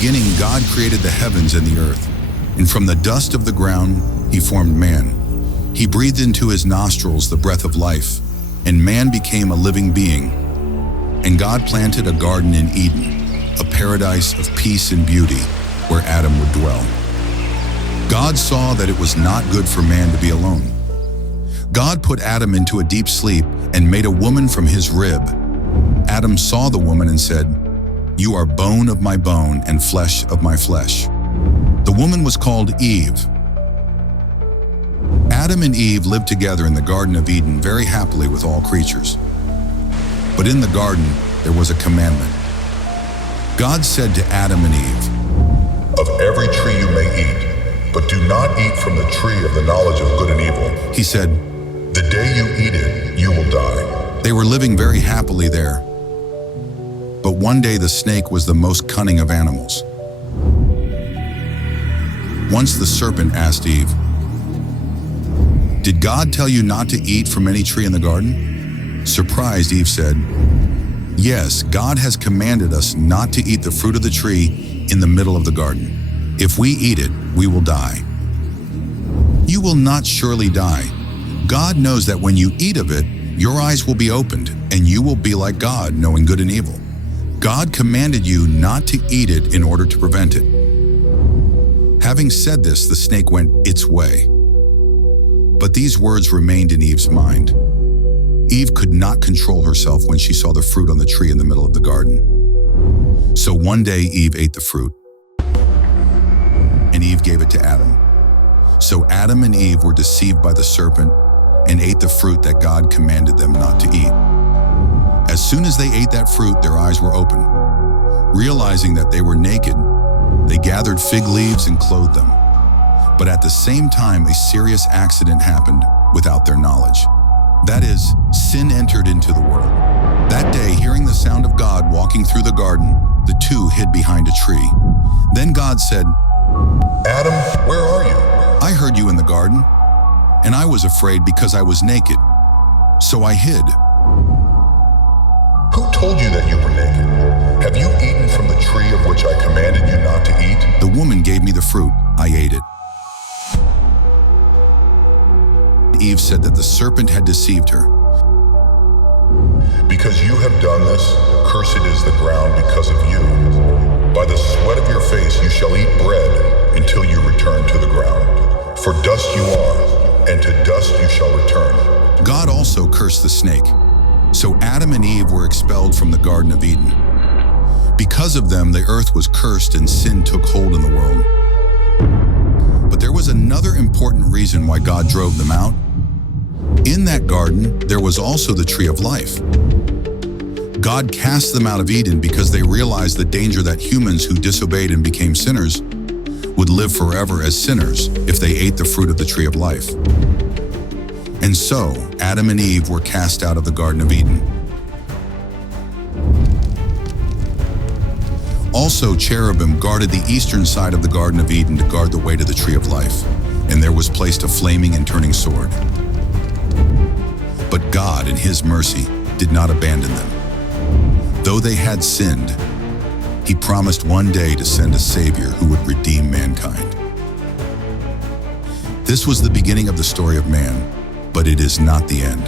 beginning, God created the heavens and the earth, and from the dust of the ground, he formed man. He breathed into his nostrils the breath of life, and man became a living being. And God planted a garden in Eden, a paradise of peace and beauty, where Adam would dwell. God saw that it was not good for man to be alone. God put Adam into a deep sleep and made a woman from his rib. Adam saw the woman and said, "You are bone of my bone and flesh of my flesh." The woman was called Eve. Adam and Eve lived together in the Garden of Eden very happily with all creatures. But in the garden, there was a commandment. God said to Adam and Eve, "Of every tree you may eat, but do not eat from the tree of the knowledge of good and evil." He said, "The day you eat it, you will die." They were living very happily there. But one day the snake was the most cunning of animals. Once the serpent asked Eve, "Did God tell you not to eat from any tree in the garden?" Surprised, Eve said, "Yes, God has commanded us not to eat the fruit of the tree in the middle of the garden. If we eat it, we will die." "You will not surely die. God knows that when you eat of it, your eyes will be opened, and you will be like God, knowing good and evil. God commanded you not to eat it in order to prevent it." Having said this, the snake went its way. But these words remained in Eve's mind. Eve could not control herself when she saw the fruit on the tree in the middle of the garden. So one day Eve ate the fruit, and Eve gave it to Adam. So Adam and Eve were deceived by the serpent and ate the fruit that God commanded them not to eat. As soon as they ate that fruit, their eyes were open. Realizing that they were naked, they gathered fig leaves and clothed them. But at the same time, a serious accident happened without their knowledge. That is, sin entered into the world. That day, hearing the sound of God walking through the garden, the two hid behind a tree. Then God said, "Adam, where are you?" "I heard you in the garden, and I was afraid because I was naked, so I hid." "Who told you that you were naked? Have you eaten from the tree of which I commanded you not to eat?" "The woman gave me the fruit. I ate it." Eve said that the serpent had deceived her. "Because you have done this, cursed is the ground because of you. By the sweat of your face you shall eat bread until you return to the ground. For dust you are, and to dust you shall return." God also cursed the snake. So Adam and Eve were expelled from the Garden of Eden. Because of them, the earth was cursed and sin took hold in the world. But there was another important reason why God drove them out. In that garden, there was also the tree of life. God cast them out of Eden because they realized the danger that humans who disobeyed and became sinners would live forever as sinners if they ate the fruit of the tree of life. And so, Adam and Eve were cast out of the Garden of Eden. Also, cherubim guarded the eastern side of the Garden of Eden to guard the way to the tree of life, and there was placed a flaming and turning sword. But God, in His mercy, did not abandon them. Though they had sinned, He promised one day to send a Savior who would redeem mankind. This was the beginning of the story of man, but it is not the end.